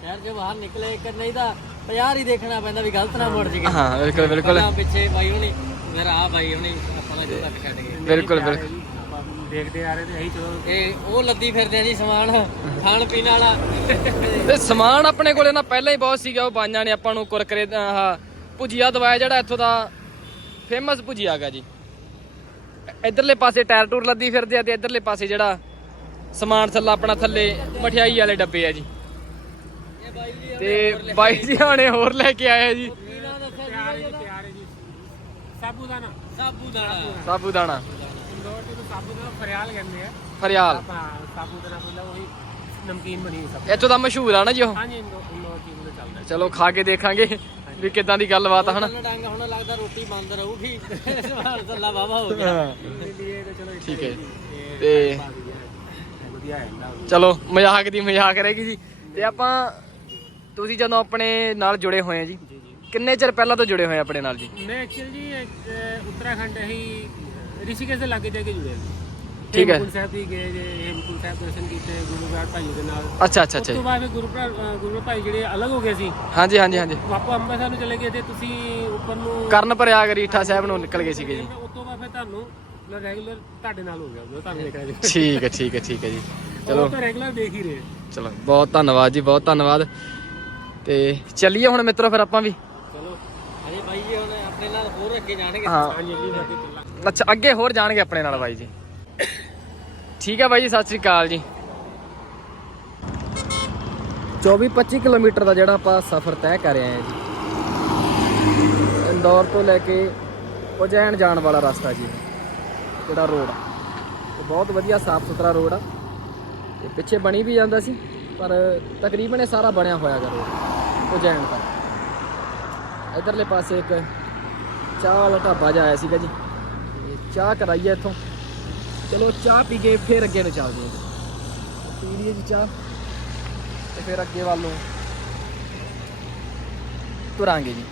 ਸ਼ਹਿਰ ਦੇ ਬਾਹਰ ਨਿਕਲੇ ਇੱਕ ਨਹੀਂ ਤਾਂ ਬਾਜ਼ਾਰ ਹੀ ਦੇਖਣਾ ਪੈਂਦਾ ਵੀ ਗਲਤ ਨਾ ਮੁੜ ਜੀ ਹਾਂ ਬਿਲਕੁਲ ਬਿਲਕੁਲ। ਪਹਿਲਾਂ ਪਿੱਛੇ ਬਾਈ ਹੁਣੀ ਫਿਰ ਆ ਬਾਈ ਹੁਣੀ ਆਪਾਂ ਇੱਥੇ ਤੱਕ ਛੱਡ ਗਏ। ਬਿਲਕੁਲ ਬਿਲਕੁਲ। ਦੇਖਦੇ ਆ ਰਹੇ ਤੇ ਅਸੀਂ ਚਲੋ ਇਹ ਉਹ ਲੱਦੀ ਫਿਰਦੇ ਆ ਜੀ ਸਮਾਨ ਖਾਣ ਪੀਣ ਵਾਲਾ। ਤੇ ਸਮਾਨ ਆਪਣੇ ਕੋਲੇ ਨਾ ਪਹਿਲਾਂ ਹੀ ਬਹੁਤ ਸੀਗਾ ਉਹ ਬਾਈਆਂ ਨੇ ਆਪਾਂ ਨੂੰ ਕੁਰਕਰੇ ਆਹ ਭੁਜੀਆ ਦਵਾਇਆ ਜਿਹੜਾ ਇੱਥੋਂ ਦਾ ਫੇਮਸ ਭੁਜੀਆ ਹੈਗਾ ਜੀ। ਇਧਰਲੇ ਪਾਸੇ ਟਾਇਰ ਟੂਰ ਲੱਦੀ ਫਿਰਦੇ ਆ ਤੇ ਇਧਰਲੇ ਪਾਸੇ ਜਿਹੜਾ ਸਮਾਨ ਥੱਲਾ ਆਪਣਾ ਥੱਲੇ ਮਠਿਆਈ ਵਾਲੇ ਡੱਬੇ ਆ ਜੀ। ਤੇ ਬਾਈ ਜੀ ਹਾਣੇ ਹੋਰ ਲੈ ਕੇ ਆਏ ਆ ਜੀ। ਜੀ ਹੈ ਜੀ ਤਿਆਰ ਹੈ ਜੀ ਸਾਬੂਦਾਨਾ ਸਾਬੂਦਾਨਾ ਸਾਬੂਦਾਣਾ ਇੰਦੋਰ ਤੇ ਸਾਬੂਦਾਨਾ ਫਰਿਆਲ ਕਹਿੰਦੇ ਆ। ਫਰਿਆਲ? ਆਪਾਂ ਸਾਬੂਦਾਨਾ ਮਤਲਬ ਉਹੀ ਨਮਕੀਨ ਬਣੀ ਹੋਈ ਸਭ ਇੱਥੋਂ ਦਾ ਮਸ਼ਹੂਰ ਆ ਨਾ ਜੀ ਉਹ? ਹਾਂਜੀ ਇੰਦੋਰ ਇੰਦੋਰ ਚੀਜ਼ ਦੇ ਚੱਲਦਾ। ਚਲੋ ਖਾ ਕੇ ਦੇਖਾਂਗੇ ਵੀ ਕਿਦਾਂ ਦੀ ਗੱਲਬਾਤ ਆ ਹਨਾ? ਚੱਲਣ ਡੰਗ ਹੁਣ ਲੱਗਦਾ ਰੋਟੀ ਬੰਦ ਰਹੂਗੀ। ਸਵਾਲ ਸੱਲਾ ਵਾਵਾ ਹੋ ਗਿਆ। ਲਈ ਤੇ ਚਲੋ ਠੀਕ ਹੈ ਤੇ ਮਜ਼ਾਕ ਦੀ ਮਜ਼ਾਕ ਰਹੇਗੀ ਜੀ। ਤੇ ਆਪਾਂ ਤੁਸੀਂ ਜਦੋਂ ਆਪਣੇ ਨਾਲ ਜੁੜੇ ਹੋਏ ਆ ਜੀ ਕਿੰਨੇ ਚਿਰ ਪਹਿਲਾਂ ਤੋਂ ਜੁੜੇ ਹੋਏ ਆ ਆਪਣੇ ਨਾਲ ਜੀ? ਮੈਂ ਐਕਚੁਅਲੀ ਜੀ ਉੱਤਰਾਖੰਡ ਹੀ ਰਿਸ਼ੀਕੇਸ਼ ਦੇ ਲਾਗੇ ਜਾ ਕੇ ਜੁੜਿਆ ਸੀ ਠੀਕ ਹੈ। ਹੇਮਕੁੰਟ ਸਾਹਿਬ ਵੀ ਗਏ ਜੇ ਹੇਮਕੁੰਟ ਸਾਹਿਬ ਦਰਸ਼ਨ ਕੀਤੇ ਗੁਰੂ ਗ੍ਰੰਥ ਭਾਈ ਦੇ ਨਾਲ। ਅੱਛਾ ਅੱਛਾ ਉਸ ਅੱਛਾ ਤੋਂ ਜੀ। ਬਾਅਦ ਫਿਰ ਗੁਰੂ ਭਰਾ- ਅਹ, ਗੁਰੂ ਭਾਈ ਜਿਹੜੇ ਅਲੱਗ ਹੋ ਗਏ ਸੀ। ਹਾਂਜੀ ਹਾਂਜੀ ਹਾਂਜੀ। ਵਾਪਸ ਅੰਮ੍ਰਿਤਸਰ ਨੂੰ ਚਲੇ ਗਏ ਤੇ ਤੁਸੀਂ ਉੱਪਰ ਨੂੰ ਕਰਨ ਪ੍ਰਯਾਗ ਰੀਠਾ ਸਾਹਿਬ ਨੂੰ ਨਿਕਲ ਗਏ ਸੀਗੇ ਜੀ। ਉਸ ਤੋਂ ਬਾਅਦ ਫਿਰ ਤੁਹਾਨੂੰ ਰੈਗੂਲਰ ਤੁਹਾਡੇ ਨਾਲ ਹੋ ਗਿਆ ਉਹ ਤੁਹਾਨੂੰ ਦੇਖਣਾ ਜੀ। ਠੀਕ ਹੈ ਠੀਕ ਹੈ ਠੀਕ ਹੈ ਜੀ। ਚਲੋ ਚਲੋ। ਤਾਂ ਰੈਗੂਲਰ ਦੇਖ ਹੀ ਰਹੇ। ਚਲੋ ਬਹੁਤ ਧੰਨਵਾਦ ਜੀ ਬਹੁਤ ਧੰਨਵਾਦ। ਤੇ ਚੱਲੀਏ ਹੁਣ ਮਿੱਤਰੋ ਫਿਰ ਆਪਾਂ ਵੀ। ਚਲੋ ਅਜੇ ਬਾਈ ਜੀ ਹੁਣ ਆਪਣੇ ਨਾਲ ਹੋਰ ਅੱਗੇ ਜਾਣਗੇ। ਹਾਂ। ਹਾਂਜੀ ਜਾ ਕੇ ਚੱਲਾਂਗੇ। ਅੱਛਾ, ਅੱਗੇ ਹੋਰ ਜਾਣਗੇ ਆਪਣੇ ਨਾਲ ਬਾਈ ਜੀ। ਠੀਕ ਹੈ ਬਾਈ ਜੀ, ਸਤਿ ਸ੍ਰੀ ਅਕਾਲ ਜੀ। 24-25 ਕਿਲੋਮੀਟਰ ਦਾ ਜਿਹੜਾ ਆਪਾਂ ਸਫ਼ਰ ਤੈਅ ਕਰ ਰਹੇ ਹਾਂ ਜੀ। ਇੰਦੌਰ ਤੋਂ ਲੈ ਕੇ ਉਜੈਨ ਜਾਣ ਵਾਲਾ ਰਸਤਾ ਜੀ। ਜਿਹੜਾ ਰੋਡ ਆ। ਇਹ ਬਹੁਤ ਵਧੀਆ ਸਾਫ਼ ਸੁਥਰਾ ਰੋਡ ਆ। ਤੇ ਪਿੱਛੇ ਬਣੀ ਵੀ ਜਾਂਦਾ ਸੀ, ਪਰ ਤਕਰੀਬਨ ਇਹ ਸਾਰਾ ਬਣਿਆ ਹੋਇਆ ਗਾ ਰੋਡ, ਉਜੈਨ ਦਾ। ਇਧਰਲੇ ਪਾਸੇ ਇੱਕ ਚਾਹ ਵਾਲਾ ਢਾਬਾ ਜਿਹਾ ਆਇਆ ਸੀਗਾ ਜੀ। ਚਾਹ ਕਰਾਈ ਕਰਾਈਏ ਇੱਥੋਂ। ਚਲੋ ਚਾਹ ਪੀ ਕੇ ਫਿਰ ਅੱਗੇ ਨੂੰ ਚੱਲਦੇ ਹਾਂ। ਪੀ ਲਈਏ ਜੀ ਚਾਹ ਤੇ ਫਿਰ ਅੱਗੇ ਵੱਲ ਨੂੰ ਤੁਰਾਂਗੇ ਜੀ।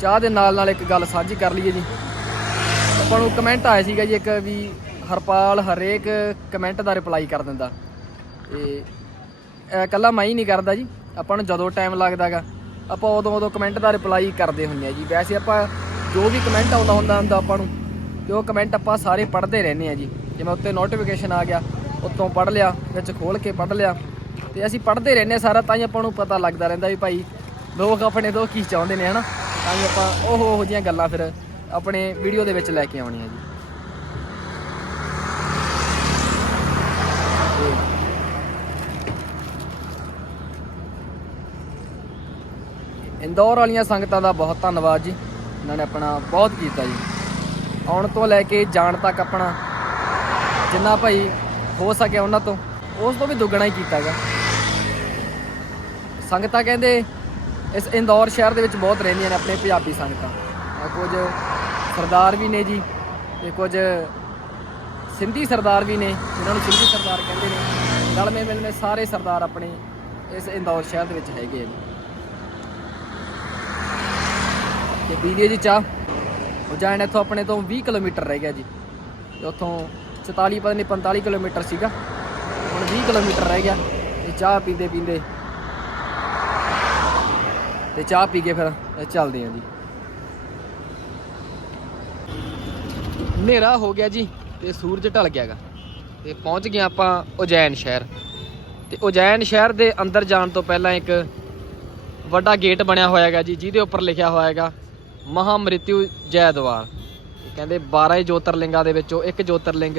ਚਾਹ ਦੇ ਨਾਲ ਨਾਲ ਇੱਕ ਗੱਲ ਸਾਂਝੀ ਕਰ ਲਈਏ ਜੀ। ਆਪਾਂ ਨੂੰ ਕਮੈਂਟ ਆਇਆ ਸੀਗਾ ਜੀ ਇੱਕ ਵੀ ਹਰਪਾਲ ਹਰੇਕ ਕਮੈਂਟ ਦਾ ਰਿਪਲਾਈ ਕਰ ਦਿੰਦਾ। ਤੇ ਇਕੱਲਾ ਮੈਂ ਹੀ ਨਹੀਂ ਕਰਦਾ ਜੀ। ਆਪਾਂ ਨੂੰ ਜਦੋਂ ਟਾਈਮ ਲੱਗਦਾਗਾ, ਆਪਾਂ ਉਦੋਂ ਉਦੋਂ ਕਮੈਂਟ ਦਾ ਰਿਪਲਾਈ ਕਰਦੇ ਹੁੰਦੇ ਆ ਜੀ। ਵੈਸੇ ਆਪਾਂ ਜੋ ਵੀ ਕਮੈਂਟ ਆਉਂਦਾ ਹੁੰਦਾ ਹੁੰਦਾ ਆਪਾਂ ਨੂੰ ਤੇ ਉਹ ਕਮੈਂਟ ਆਪਾਂ ਸਾਰੇ ਪੜ੍ਹਦੇ ਰਹਿੰਦੇ ਆ ਜੀ। ਜਿਵੇਂ ਉੱਤੇ ਨੋਟੀਫਿਕੇਸ਼ਨ ਆ ਗਿਆ, ਉੱਤੋਂ ਪੜ੍ਹ ਲਿਆ, ਵਿੱਚ ਖੋਲ ਕੇ ਪੜ੍ਹ ਲਿਆ, ਤੇ ਅਸੀਂ ਪੜ੍ਹਦੇ ਰਹਿੰਦੇ ਹਾਂ ਸਾਰਾ, ਤਾਂ ਹੀ ਆਪਾਂ ਨੂੰ ਪਤਾ ਲੱਗਦਾ ਰਹਿੰਦਾ ਵੀ ਭਾਈ ਲੋਕ ਆਪਣੇ ਤੋਂ ਕੀ ਚਾਹੁੰਦੇ ਨੇ, ਹਨਾ? ਤਾਂ ਹੀ ਆਪਾਂ ਉਹ ਉਹ ਜਿਹੀਆਂ ਗੱਲਾਂ ਫਿਰ ਆਪਣੇ ਵੀਡੀਓ ਦੇ ਵਿੱਚ ਲੈ ਕੇ ਆਉਣੀਆਂ ਜੀ। ਇੰਦੌਰ ਵਾਲੀਆਂ ਸੰਗਤਾਂ ਦਾ ਬਹੁਤ ਧੰਨਵਾਦ ਜੀ। ਇਹਨਾਂ ਨੇ ਆਪਣਾ ਬਹੁਤ ਕੀਤਾ ਜੀ। ਆਉਣ ਤੋਂ ਲੈ ਕੇ ਜਾਣ ਤੱਕ ਆਪਣਾ ਜਿੰਨਾ ਭਾਈ ਹੋ ਸਕਿਆ ਉਹਨਾਂ ਤੋਂ, ਉਸ ਤੋਂ ਵੀ ਦੁੱਗਣਾ ਹੀ ਕੀਤਾਗਾ ਸੰਗਤਾਂ ਕਹਿੰਦੇ ਇਸ ਇੰਦੌਰ ਸ਼ਹਿਰ ਦੇ ਵਿੱਚ ਬਹੁਤ ਰਹਿੰਦੀਆਂ ਨੇ ਆਪਣੇ ਪੰਜਾਬੀ ਸੰਗਤਾਂ। ਕੁਝ ਸਰਦਾਰ ਵੀ ਨੇ ਜੀ ਤੇ ਕੁਝ ਸਿੰਧੀ ਸਰਦਾਰ ਵੀ ਨੇ, ਜਿਨ੍ਹਾਂ ਨੂੰ ਸਿੰਧੀ ਸਰਦਾਰ ਕਹਿੰਦੇ ਨੇ। ਰਲਵੇਂ ਮਿਲਵੇਂ ਸਾਰੇ ਸਰਦਾਰ ਆਪਣੇ ਇਸ ਇੰਦੌਰ ਸ਼ਹਿਰ ਦੇ ਵਿੱਚ ਹੈਗੇ ਆ ਜੀ ਤੇ ਪੀ ਲਈਏ ਜੀ ਚਾਹ। ਉਜੈਨ ਇੱਥੋਂ ਆਪਣੇ ਤੋਂ 20 ਕਿਲੋਮੀਟਰ ਰਹਿ ਗਿਆ ਜੀ। ਤੇ ਉੱਥੋਂ 44 ਪਤਾ ਨਹੀਂ 45 ਕਿਲੋਮੀਟਰ ਸੀਗਾ। ਹੁਣ 20 ਕਿਲੋਮੀਟਰ ਰਹਿ ਗਿਆ। ਤੇ ਚਾਹ ਪੀਂਦੇ ਪੀਂਦੇ ਤੇ ਚਾਹ ਪੀ ਕੇ ਫਿਰ ਚੱਲਦੇ ਆਂ ਜੀ। ਹਨੇਰਾ ਹੋ ਗਿਆ ਜੀ ਤੇ ਸੂਰਜ ਢਲ ਗਿਆਗਾ ਤੇ ਪਹੁੰਚ ਗਏ ਆਪਾਂ ਉਜੈਨ ਸ਼ਹਿਰ। ਤੇ ਉਜੈਨ ਸ਼ਹਿਰ ਦੇ ਅੰਦਰ ਜਾਣ ਤੋਂ ਪਹਿਲਾਂ ਇੱਕ ਵੱਡਾ ਗੇਟ ਬਣਿਆ ਹੋਇਆ ਹੈਗਾ ਜੀ, ਜਿਹਦੇ ਉੱਪਰ ਲਿਖਿਆ ਹੋਇਆ ਹੈਗਾ ਮਹਾ ਮ੍ਰਿਤਿਉ ਜੈ ਦਵਾਰ ਇਹ ਕਹਿੰਦੇ 12 ਹੀ ਜੋਤਰਲਿੰਗਾਂ ਦੇ ਵਿੱਚੋਂ ਇੱਕ ਜੋਤਰਲਿੰਗ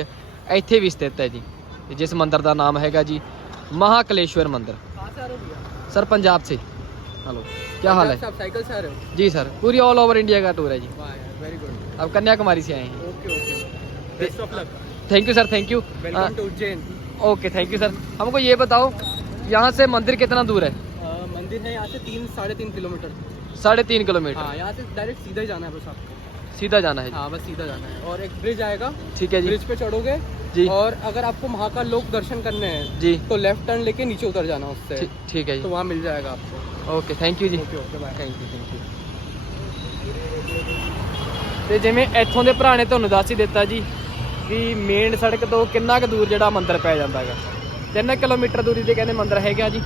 ਇੱਥੇ ਵੀ ਸਥਿਤ ਹੈ ਜੀ ਤੇ ਜਿਸ ਮੰਦਿਰ ਦਾ ਨਾਮ ਹੈਗਾ ਜੀ ਮਹਾਕਲੇਸ਼ਵਰ ਮੰਦਿਰ सर पंजाब से हेलो क्या हाल है आप साइकिल से आ रहे हो जी सर पूरी ऑल ओवर इंडिया का टूर है जी वाह यार वेरी गुड अब कन्याकुमारी से आए हैं okay okay best of luck thank you sir thank you welcome to Ujjain okay thank you sir हमको ये बताओ यहाँ से मंदिर कितना दूर है मंदिर है यहाँ से तीन साढ़े तीन किलोमीटर साढ़े तीन किलोमीटर हाँ यहाँ से डायरेक्ट सीधा ही जाना है बस आपको सीधा जाना है जी हाँ बस सीधा जाना है और एक ब्रिज आएगा ठीक है जी ब्रिज पे चढ़ोगे जी और अगर आपको महाकाल लोक दर्शन करने हैं जी तो लेफ्ट टर्न लेके नीचे उतर जाना उससे ठीक- ठीक है तो जी वहाँ मिल जाएगा आपको okay thank you ji okay okay bye thank you thank you ਤੇ ਜਿਵੇਂ ਇੱਥੋਂ ਦੇ ਭਰਾ ਨੇ ਤੁਹਾਨੂੰ ਦੱਸ ਹੀ ਦਿੱਤਾ ਜੀ ਵੀ ਮੇਨ ਸੜਕ ਤੋਂ ਕਿੰਨਾ ਕੁ ਦੂਰ ਜਿਹੜਾ ਮੰਦਿਰ ਪੈ ਜਾਂਦਾ ਹੈਗਾ 3 ਕਿਲੋਮੀਟਰ ਦੂਰੀ ਤੇ ਕਹਿੰਦੇ ਮੰਦਿਰ ਹੈਗਾ ਜੀ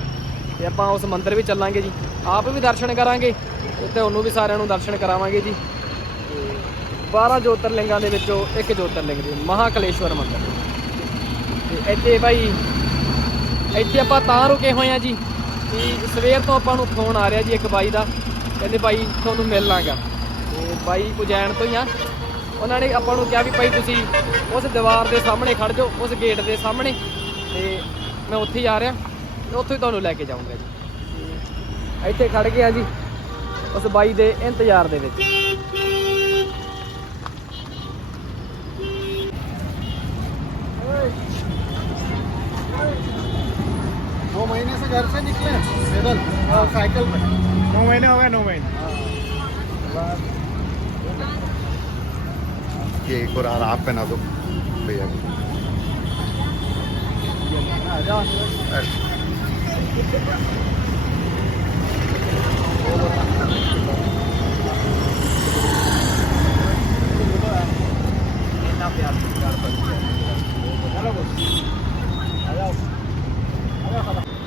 ਤੇ ਆਪਾਂ ਉਸ ਮੰਦਿਰ ਵੀ ਚੱਲਾਂਗੇ ਜੀ ਆਪ ਵੀ ਦਰਸ਼ਨ ਕਰਾਂਗੇ ਉੱਥੇ ਉਹਨੂੰ ਵੀ ਸਾਰਿਆਂ ਨੂੰ ਦਰਸ਼ਨ ਕਰਾਵਾਂਗੇ ਜੀ। ਤੇ 12 ਜੋਤਰਲਿੰਗਾਂ ਦੇ ਵਿੱਚੋਂ ਇੱਕ ਜੋਤਰਲਿੰਗ ਜੀ, ਮਹਾਕਲੇਸ਼ਵਰ ਮੰਦਿਰ। ਤੇ ਇੱਥੇ ਭਾਈ ਇੱਥੇ ਆਪਾਂ ਤਾਂ ਰੁਕੇ ਹੋਏ ਆ ਜੀ ਕਿ ਸਵੇਰ ਤੋਂ ਆਪਾਂ ਨੂੰ ਫੋਨ ਆ ਰਿਹਾ ਜੀ ਇੱਕ ਬਾਈ ਦਾ, ਕਹਿੰਦੇ ਬਾਈ ਤੁਹਾਨੂੰ ਮਿਲ ਲਾਂਗਾ ਤੇ ਬਾਈ ਪੁਜੈਣ ਤੋਂ ਹੀ ਆ। ਉਹਨਾਂ ਨੇ ਆਪਾਂ ਨੂੰ ਕਿਹਾ ਵੀ ਭਾਈ ਤੁਸੀਂ ਉਸ ਦੀਵਾਰ ਦੇ ਸਾਹਮਣੇ ਖੜ ਜਾਓ, ਉਸ ਗੇਟ ਦੇ ਸਾਹਮਣੇ। ਤੇ ਮੈਂ ਉੱਥੇ ਹੀ ਆ ਰਿਹਾ ਤੇ ਉੱਥੇ ਹੀ ਤੁਹਾਨੂੰ ਲੈ ਕੇ ਜਾਊਂਗਾ ਜੀ। ਤੇ ਇੱਥੇ ਖੜ ਆ ਜੀ। ਉਸ ਬਾਈ ਦੇ ਇੰਤਜ਼ਾਰ ਦੇ ਵਿੱਚ दो महीने से घर से निकले पैदल और साइकिल पे नौ महीने हो गए नौ महीने ये एक और आप पहना दो भैया को। आ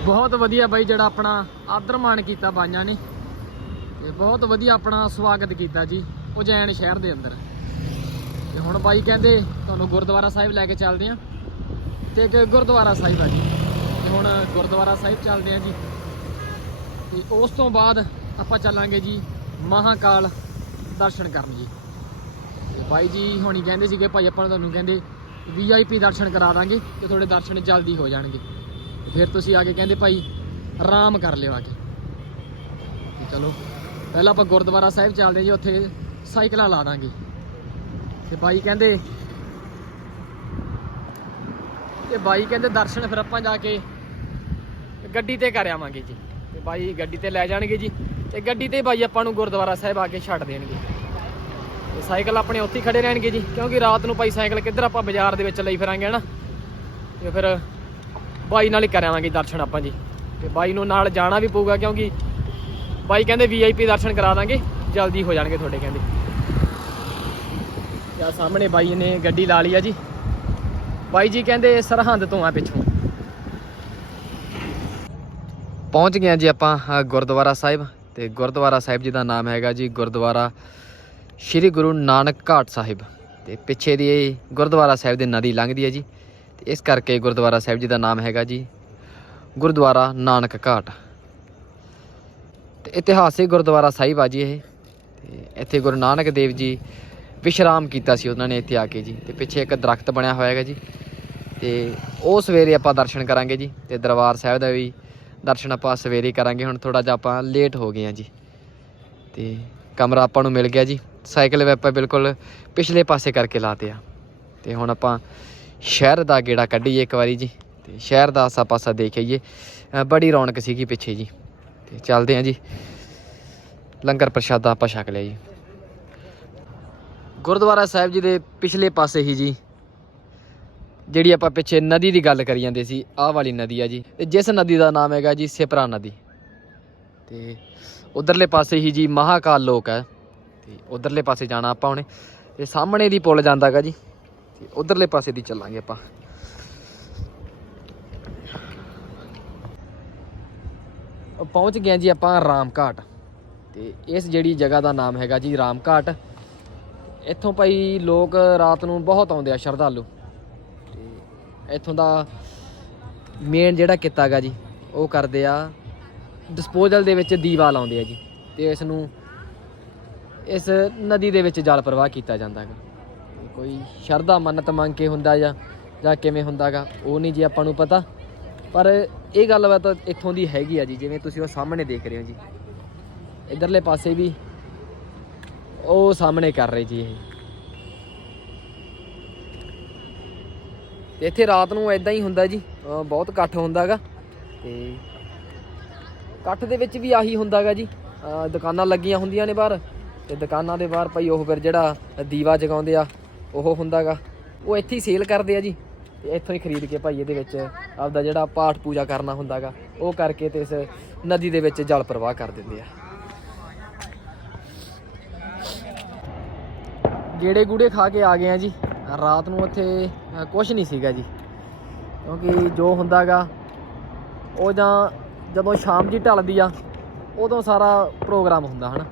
ਬਹੁਤ ਵਧੀਆ ਬਾਈ ਜਿਹੜਾ ਆਪਣਾ ਆਦਰ ਮਾਣ ਕੀਤਾ ਬਾਈਆਂ ਨੇ ਤੇ ਬਹੁਤ ਵਧੀਆ ਆਪਣਾ ਸਵਾਗਤ ਕੀਤਾ ਜੀ ਉਜੈਨ ਸ਼ਹਿਰ ਦੇ ਅੰਦਰ। ਤੇ ਹੁਣ ਬਾਈ ਕਹਿੰਦੇ ਤੁਹਾਨੂੰ ਗੁਰਦੁਆਰਾ ਸਾਹਿਬ ਲੈ ਕੇ ਚੱਲਦੇ ਆ ਤੇ ਇੱਕ ਗੁਰਦੁਆਰਾ ਸਾਹਿਬ ਆ ਜੀ। ਤੇ ਹੁਣ ਗੁਰਦੁਆਰਾ ਸਾਹਿਬ ਚੱਲਦੇ ਆ ਜੀ। ਤੇ ਉਸ ਤੋਂ ਬਾਅਦ ਆਪਾਂ ਚੱਲਾਂਗੇ ਜੀ ਮਹਾਕਾਲ ਦਰਸ਼ਨ ਕਰਨ ਜੀ। ਤੇ ਬਾਈ ਜੀ ਹੁਣੀ ਕਹਿੰਦੇ ਸੀਗੇ, ਭਾਈ ਆਪਾਂ ਤੁਹਾਨੂੰ ਕਹਿੰਦੇ ਵੀਆਈਪੀ ਦਰਸ਼ਨ ਕਰਾ ਦਾਂਗੇ ਤੇ ਤੁਹਾਡੇ ਦਰਸ਼ਨ ਜਲਦੀ ਹੋ ਜਾਣਗੇ। ਫਿਰ ਤੁਸੀਂ ਆ ਕੇ ਕਹਿੰਦੇ ਭਾਈ, ਆਰਾਮ ਕਰ ਲਿਓ ਆ ਕੇ। ਚਲੋ, ਪਹਿਲਾਂ ਆਪਾਂ ਗੁਰਦੁਆਰਾ ਸਾਹਿਬ ਚੱਲਦੇ ਜੀ, ਉੱਥੇ ਸਾਈਕਲਾਂ ਲਾ ਦਾਂਗੇ। ਤੇ ਬਾਈ ਕਹਿੰਦੇ, ਤੇ ਬਾਈ ਕਹਿੰਦੇ ਦਰਸ਼ਨ ਫਿਰ ਆਪਾਂ ਜਾ ਕੇ ਗੱਡੀ ਤੇ ਕਰ ਆਵਾਂਗੇ ਜੀ। ਤੇ ਬਾਈ ਗੱਡੀ ਤੇ ਲੈ ਜਾਣਗੇ ਜੀ। ਤੇ ਗੱਡੀ ਤੇ ਬਾਈ ਆਪਾਂ ਨੂੰ ਗੁਰਦੁਆਰਾ ਸਾਹਿਬ ਆ ਕੇ ਛੱਡ ਦੇਣਗੇ। ਤੇ ਸਾਈਕਲ ਆਪਣੇ ਉੱਥੇ ਹੀ ਖੜੇ ਰਹਿਣਗੇ ਜੀ, ਕਿਉਂਕਿ ਰਾਤ ਨੂੰ ਭਾਈ ਸਾਈਕਲ ਕਿੱਧਰ ਆਪਾਂ ਬਾਜ਼ਾਰ ਦੇ ਵਿੱਚ ਲਈ ਫਿਰਾਂਗੇ, ਹਨਾ? ਤੇ ਫਿਰ ਬਾਈ ਨਾਲ ਹੀ ਕਰਾਵਾਂਗੇ ਦਰਸ਼ਨ ਆਪਾਂ ਜੀ। ਤੇ ਬਾਈ ਨੂੰ ਨਾਲ ਜਾਣਾ ਵੀ ਪਊਗਾ, ਕਿਉਂਕਿ ਬਾਈ ਕਹਿੰਦੇ ਵੀਆਈਪੀ ਦਰਸ਼ਨ ਕਰਾ ਦਾਂਗੇ, ਜਲਦੀ ਹੋ ਜਾਣਗੇ ਤੁਹਾਡੇ ਕਹਿੰਦੇ। ਆ ਸਾਹਮਣੇ ਬਾਈ ਨੇ ਗੱਡੀ ਲਾ ਲਈ ਆ ਜੀ। ਬਾਈ ਜੀ ਕਹਿੰਦੇ ਸਰਹੰਦ ਤੋਂ ਆ ਪਿੱਛੋਂ। ਪਹੁੰਚ ਗਏ ਹਾਂ ਜੀ ਆਪਾਂ ਗੁਰਦੁਆਰਾ ਸਾਹਿਬ। ਤੇ ਗੁਰਦੁਆਰਾ ਸਾਹਿਬ ਜੀ ਦਾ ਨਾਮ ਹੈਗਾ ਜੀ ਗੁਰਦੁਆਰਾ ਸ਼੍ਰੀ ਗੁਰੂ ਨਾਨਕ ਘਾਟ ਸਾਹਿਬ। ਤੇ ਪਿੱਛੇ ਦੀ ਇਹ ਗੁਰਦੁਆਰਾ ਸਾਹਿਬ ਦੀ ਨਦੀ ਲੰਘਦੀ ਹੈ ਜੀ। ਤੇ ਇਸ ਕਰਕੇ ਗੁਰਦੁਆਰਾ ਸਾਹਿਬ ਜੀ ਦਾ ਨਾਮ ਹੈਗਾ ਜੀ ਗੁਰਦੁਆਰਾ ਨਾਨਕ ਘਾਟ। ਤੇ ਇਤਿਹਾਸਿਕ ਗੁਰਦੁਆਰਾ ਸਾਹਿਬ ਆ ਜੀ ਇਹ। ਇੱਥੇ ਗੁਰੂ ਨਾਨਕ ਦੇਵ ਜੀ ਵਿਸ਼ਰਾਮ ਕੀਤਾ ਸੀ ਉਹਨਾਂ ਨੇ ਇੱਥੇ ਆ ਕੇ ਜੀ। ਤੇ ਪਿੱਛੇ ਇੱਕ ਦਰਖਤ ਬਣਿਆ ਹੋਇਆ ਹੈਗਾ ਜੀ। ਤੇ ਉਹ ਸਵੇਰੇ ਆਪਾਂ ਦਰਸ਼ਨ ਕਰਾਂਗੇ ਜੀ। ਤੇ ਦਰਬਾਰ ਸਾਹਿਬ ਦਾ ਵੀ ਦਰਸ਼ਨ ਆਪਾਂ ਸਵੇਰੇ ਕਰਾਂਗੇ, ਹੁਣ ਥੋੜਾ ਜਿਹਾ ਆਪਾਂ ਲੇਟ ਹੋ ਗਏ ਆ ਜੀ। ਤੇ ਕਮਰਾ ਆਪਾਂ ਨੂੰ ਮਿਲ ਗਿਆ ਜੀ। ਸਾਈਕਲ ਵੀ ਆਪਾਂ ਬਿਲਕੁਲ ਪਿਛਲੇ ਪਾਸੇ ਕਰਕੇ ਲਾਤੇ ਆ। ਤੇ ਹੁਣ ਆਪਾਂ ਸ਼ਹਿਰ ਦਾ ਗੇੜਾ ਕੱਢੀਏ ਇੱਕ ਵਾਰੀ ਜੀ। ਤੇ ਸ਼ਹਿਰ ਦਾ ਆਸਾ ਪਾਸਾ ਦੇਖ ਆਈਏ। ਬੜੀ ਰੌਣਕ ਸੀਗੀ ਪਿੱਛੇ ਜੀ। ਤੇ ਚੱਲਦੇ ਆ ਜੀ। ਲੰਗਰ ਪ੍ਰਸ਼ਾਦਾ ਆਪਾਂ ਛਕ ਲਿਆ ਜੀ। ਗੁਰਦੁਆਰਾ ਸਾਹਿਬ ਜੀ ਦੇ ਪਿਛਲੇ ਪਾਸੇ ਹੀ ਜੀ। ਜਿਹੜੀ ਆਪਾਂ ਪਿੱਛੇ ਨਦੀ ਦੀ ਗੱਲ ਕਰੀ ਜਾਂਦੇ ਸੀ, ਆਹ ਵਾਲੀ ਨਦੀ ਆ ਜੀ। ਤੇ ਜਿਸ ਨਦੀ ਦਾ ਨਾਮ ਹੈਗਾ ਜੀ ਸਿਪਰਾ ਨਦੀ। ਤੇ ਉਧਰਲੇ ਪਾਸੇ ਹੀ ਜੀ ਮਹਾਕਾਲ ਲੋਕ ਹੈ ਤੇ ਉਧਰਲੇ ਪਾਸੇ ਜਾਣਾ ਆਪਾਂ ਹੁਣੇ। ਤੇ ਸਾਹਮਣੇ ਦੀ ਪੁਲ ਜਾਂਦਾ ਜਾਂਦਾਗਾ ਜੀ। ਤੇ ਉਧਰਲੇ ਪਾਸੇ ਦੀ ਚੱਲਾਂਗੇ ਆਪਾਂ। ਪਹੁੰਚ ਗਏ ਹਾਂ ਜੀ ਆਪਾਂ ਰਾਮ ਘਾਟ ਤੇ ਇਸ ਜਿਹੜੀ ਜਗ੍ਹਾ ਦਾ ਨਾਮ ਹੈਗਾ ਜੀ ਰਾਮ ਘਾਟ ਇੱਥੋਂ ਭਾਈ ਲੋਕ ਰਾਤ ਨੂੰ ਬਹੁਤ ਆਉਂਦੇ ਆ ਸ਼ਰਧਾਲੂ। ਇੱਥੋਂ ਦਾ ਮੇਨ ਜਿਹੜਾ ਕਿੱਤਾ ਗਾ ਜੀ, ਉਹ ਕਰਦੇ ਆ ਡਿਸਪੋਜ਼ਲ ਦੇ ਵਿੱਚ ਦੀਵਾ ਲਾਉਂਦੇ ਆ ਜੀ, ਤੇ ਇਸ ਨੂੰ ਇਸ ਨਦੀ ਦੇ ਵਿੱਚ ਜਲ ਪ੍ਰਵਾਹ ਕੀਤਾ ਜਾਂਦਾ ਗਾ। ਕੋਈ ਸ਼ਰਧਾ, ਮੰਨਤ ਮੰਗ ਕੇ ਹੁੰਦਾ ਜਾਂ ਜਾਂ ਕਿਵੇਂ ਹੁੰਦਾਗਾ ਉਹ ਨਹੀਂ ਜੀ ਆਪਾਂ ਨੂੰ ਪਤਾ। ਪਰ ਇਹ ਗੱਲਬਾਤ ਇੱਥੋਂ ਦੀ ਹੈਗੀ ਆ ਜੀ, ਜਿਵੇਂ ਤੁਸੀਂ ਉਹ ਸਾਹਮਣੇ ਦੇਖ ਰਹੇ ਹੋ ਜੀ। ਇਧਰਲੇ ਪਾਸੇ ਵੀ ਉਹ ਸਾਹਮਣੇ ਕਰ ਰਹੇ ਜੀ ਇਹ। ਤੇ ਇੱਥੇ ਰਾਤ ਨੂੰ ਐਦਾਂ ਹੀ ਹੁੰਦਾ ਜੀ। ਬਹੁਤ ਇਕੱਠ ਹੁੰਦਾਗਾ। ਤੇ ਇਕੱਠ ਦੇ ਵਿੱਚ ਵੀ ਆਹੀ ਹੁੰਦਾਗਾ ਜੀ। ਦੁਕਾਨਾਂ ਲੱਗੀਆਂ ਹੁੰਦੀਆਂ ਨੇ ਬਾਹਰ। ਤੇ ਦੁਕਾਨਾਂ ਦੇ ਬਾਹਰ ਭਾਈ ਉਹ ਫਿਰ ਜਿਹੜਾ ਦੀਵਾ ਜਗਾਉਂਦੇ ਆ, ਉਹ ਹੁੰਦਾਗਾ। ਉਹ ਇੱਥੇ ਹੀ ਸੇਲ ਕਰਦੇ ਆ ਜੀ। ਤੇ ਇੱਥੋਂ ਹੀ ਖਰੀਦ ਕੇ ਭਾਈ ਇਹਦੇ ਵਿੱਚ ਆਪਦਾ ਜਿਹੜਾ ਪਾਠ ਪੂਜਾ ਕਰਨਾ ਹੁੰਦਾਗਾ, ਉਹ ਕਰਕੇ ਤੇ ਇਸ ਨਦੀ ਦੇ ਵਿੱਚ ਜਲ ਪ੍ਰਵਾਹ ਕਰ ਦਿੰਦੇ ਆ। ਗੇੜੇ ਗੂੜੇ ਖਾ ਕੇ ਆ ਗਏ ਆ ਜੀ। ਰਾਤ ਨੂੰ ਉੱਥੇ ਕੁਝ ਨਹੀਂ ਸੀਗਾ ਜੀ। ਕਿਉਂਕਿ ਜੋ ਹੁੰਦਾਗਾ, ਉਹ ਜਾਂ ਜਦੋਂ ਸ਼ਾਮ ਜੀ ਢਲਦੀ ਆ, ਉਦੋਂ ਸਾਰਾ ਪ੍ਰੋਗਰਾਮ ਹੁੰਦਾ, ਹਨ।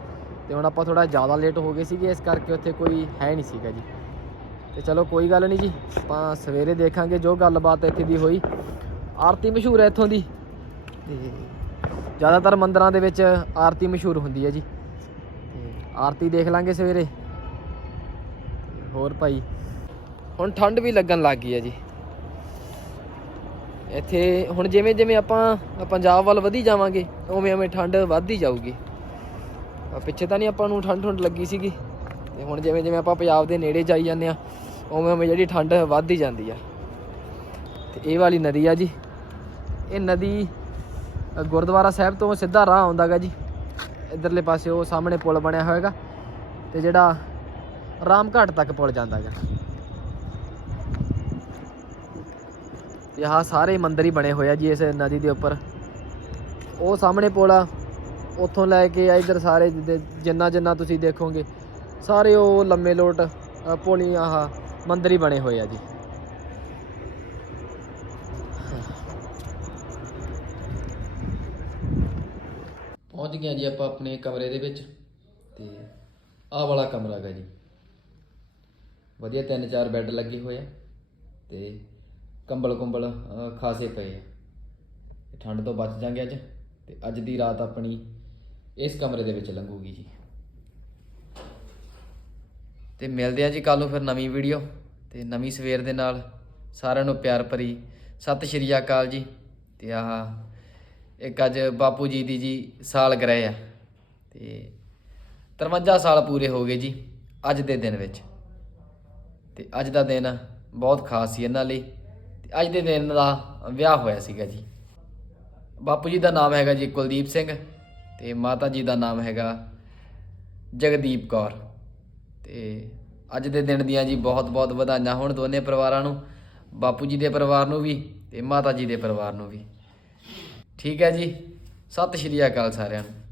ਤੇ ਹੁਣ ਆਪਾਂ ਥੋੜਾ ਜ਼ਿਆਦਾ ਲੇਟ ਹੋ ਗਏ ਸੀਗੇ, ਇਸ ਕਰਕੇ ਉੱਥੇ ਕੋਈ ਹੈ ਨਹੀਂ ਸੀਗਾ ਜੀ। ਤੇ ਚਲੋ ਕੋਈ ਗੱਲ ਨਹੀਂ ਜੀ, ਆਪਾਂ ਸਵੇਰੇ ਦੇਖਾਂਗੇ ਜੋ ਗੱਲਬਾਤ ਇੱਥੇ ਦੀ ਹੋਈ। ਆਰਤੀ ਮਸ਼ਹੂਰ ਹੈ ਇੱਥੋਂ ਦੀ। ਤੇ ਜ਼ਿਆਦਾਤਰ ਮੰਦਰਾਂ ਦੇ ਵਿੱਚ ਆਰਤੀ ਮਸ਼ਹੂਰ ਹੁੰਦੀ ਹੈ ਜੀ। ਤੇ ਆਰਤੀ ਦੇਖ ਲਾਂਗੇ ਸਵੇਰੇ। ਹੋਰ ਭਾਈ ਹੁਣ ਠੰਡ ਵੀ ਲੱਗਣ ਲੱਗ ਗਈ ਹੈ ਜੀ। ਇੱਥੇ ਹੁਣ ਜਿਵੇਂ ਜਿਵੇਂ ਆਪਾਂ ਪੰਜਾਬ ਵੱਲ ਵਧੀ ਜਾਵਾਂਗੇ, ਉਵੇਂ ਉਵੇਂ ਠੰਡ ਵੱਧਦੀ ਜਾਊਗੀ। ਪਿੱਛੇ ਤਾਂ ਨਹੀਂ ਆਪਾਂ ਨੂੰ ਠੰਡ ਠੰਡ ਲੱਗੀ ਸੀਗੀ। ਤੇ ਹੁਣ ਜਿਵੇਂ ਜਿਵੇਂ ਆਪਾਂ ਪੰਜਾਬ ਦੇ ਨੇੜੇ ਜਾਈ ਜਾਂਦੇ ਆ ਉਵੇਂ ਉਵੇਂ ਜਿਹੜੀ ਠੰਡ ਵੱਧਦੀ ਜਾਂਦੀ ਆ। ਤੇ ਇਹ ਵਾਲੀ ਨਦੀ ਆ ਜੀ। ਇਹ ਨਦੀ ਗੁਰਦੁਆਰਾ ਸਾਹਿਬ ਤੋਂ ਸਿੱਧਾ ਰਾਹ ਆਉਂਦਾਗਾ ਜੀ। ਇਧਰਲੇ ਪਾਸੇ ਉਹ ਸਾਹਮਣੇ ਪੁਲ ਬਣਿਆ ਹੋਏਗਾ। ਤੇ ਜਿਹੜਾ ਰਾਮਘਾਟ ਤੱਕ ਪੁਲ ਜਾਂਦਾਗਾ। ਤੇ ਆਹ ਸਾਰੇ ਮੰਦਿਰ ਹੀ ਬਣੇ ਹੋਏ ਆ ਜੀ ਇਸ ਨਦੀ ਦੇ ਉੱਪਰ। ਉਹ ਸਾਹਮਣੇ ਪੋਲਾ ਉੱਥੋਂ ਲੈ ਕੇ ਆ ਇਧਰ ਸਾਰੇ ਜਿੰਨਾ ਜਿੰਨਾ ਤੁਸੀਂ ਦੇਖੋਗੇ ਸਾਰੇ ਉਹ ਲੰਮੇ ਲੋਟ ਅ, ਆਹ ਮੰਦਿਰ ਹੀ ਬਣੇ ਹੋਏ ਆ ਜੀ। ਪਹੁੰਚ ਗਏ ਜੀ ਆਪਾਂ ਆਪਣੇ ਕਮਰੇ ਦੇ ਵਿੱਚ ਤੇ ਆਹ ਵਾਲਾ ਕਮਰਾ ਹੈਗਾ ਜੀ। ਵਧੀਆ ਤਿੰਨ ਚਾਰ ਬੈੱਡ ਲੱਗੇ ਹੋਏ ਆ ਤੇ ਕੰਬਲ ਕੁੰਬਲ ਖਾਸੇ ਪਏ ਆ। ਠੰਡ ਤੋਂ ਬਚ ਜਾਂਗੇ ਅੱਜ, ਤੇ ਅੱਜ ਦੀ ਰਾਤ ਆਪਣੀ ਇਸ ਕਮਰੇ ਦੇ ਵਿੱਚ ਲੰਘੂਗੀ ਜੀ। ਤੇ ਮਿਲਦੇ ਆ ਜੀ ਕੱਲ ਨੂੰ ਫਿਰ ਨਵੀਂ ਵੀਡੀਓ, ਤੇ ਨਵੀਂ ਸਵੇਰ ਦੇ ਨਾਲ ਸਾਰਿਆਂ ਨੂੰ ਪਿਆਰ ਭਰੀ ਸਤਿ ਸ਼੍ਰੀ ਅਕਾਲ ਜੀ। ਤੇ ਆਹ, ਇੱਕ ਅੱਜ ਬਾਪੂ ਜੀ ਦੀ ਜੀ ਸਾਲ ਗ੍ਰਹਿ ਆ। ਤੇ 53 ਸਾਲ ਪੂਰੇ ਹੋ ਗਏ ਜੀ, ਅੱਜ ਦੇ ਦਿਨ ਵਿੱਚ। ਤੇ ਅੱਜ ਦਾ ਦਿਨ ਬਹੁਤ ਖਾਸ ਸੀ ਇਹਨਾਂ ਲਈ। ਤੇ ਅੱਜ ਦੇ ਦਿਨ ਦਾ ਵਿਆਹ ਹੋਇਆ ਸੀਗਾ ਜੀ। ਬਾਪੂ ਜੀ ਦਾ ਨਾਮ ਹੈਗਾ ਜੀ ਕੁਲਦੀਪ ਸਿੰਘ ਤੇ ਮਾਤਾ ਜੀ ਦਾ ਨਾਮ ਹੈਗਾ ਜਗਦੀਪ ਕੌਰ। ਤੇ ਅੱਜ ਦੇ ਦਿਨ ਦੀਆਂ ਜੀ ਬਹੁਤ-ਬਹੁਤ ਵਧਾਈਆਂ ਹੋਣ ਦੋਨੇ ਪਰਿਵਾਰਾਂ ਨੂੰ, ਬਾਪੂ ਜੀ ਦੇ ਪਰਿਵਾਰ ਨੂੰ ਵੀ ਤੇ ਮਾਤਾ ਜੀ ਦੇ ਪਰਿਵਾਰ ਨੂੰ ਵੀ। ਠੀਕ ਹੈ ਜੀ, ਸਤਿ ਸ਼੍ਰੀ ਅਕਾਲ ਸਾਰਿਆਂ ਨੂੰ।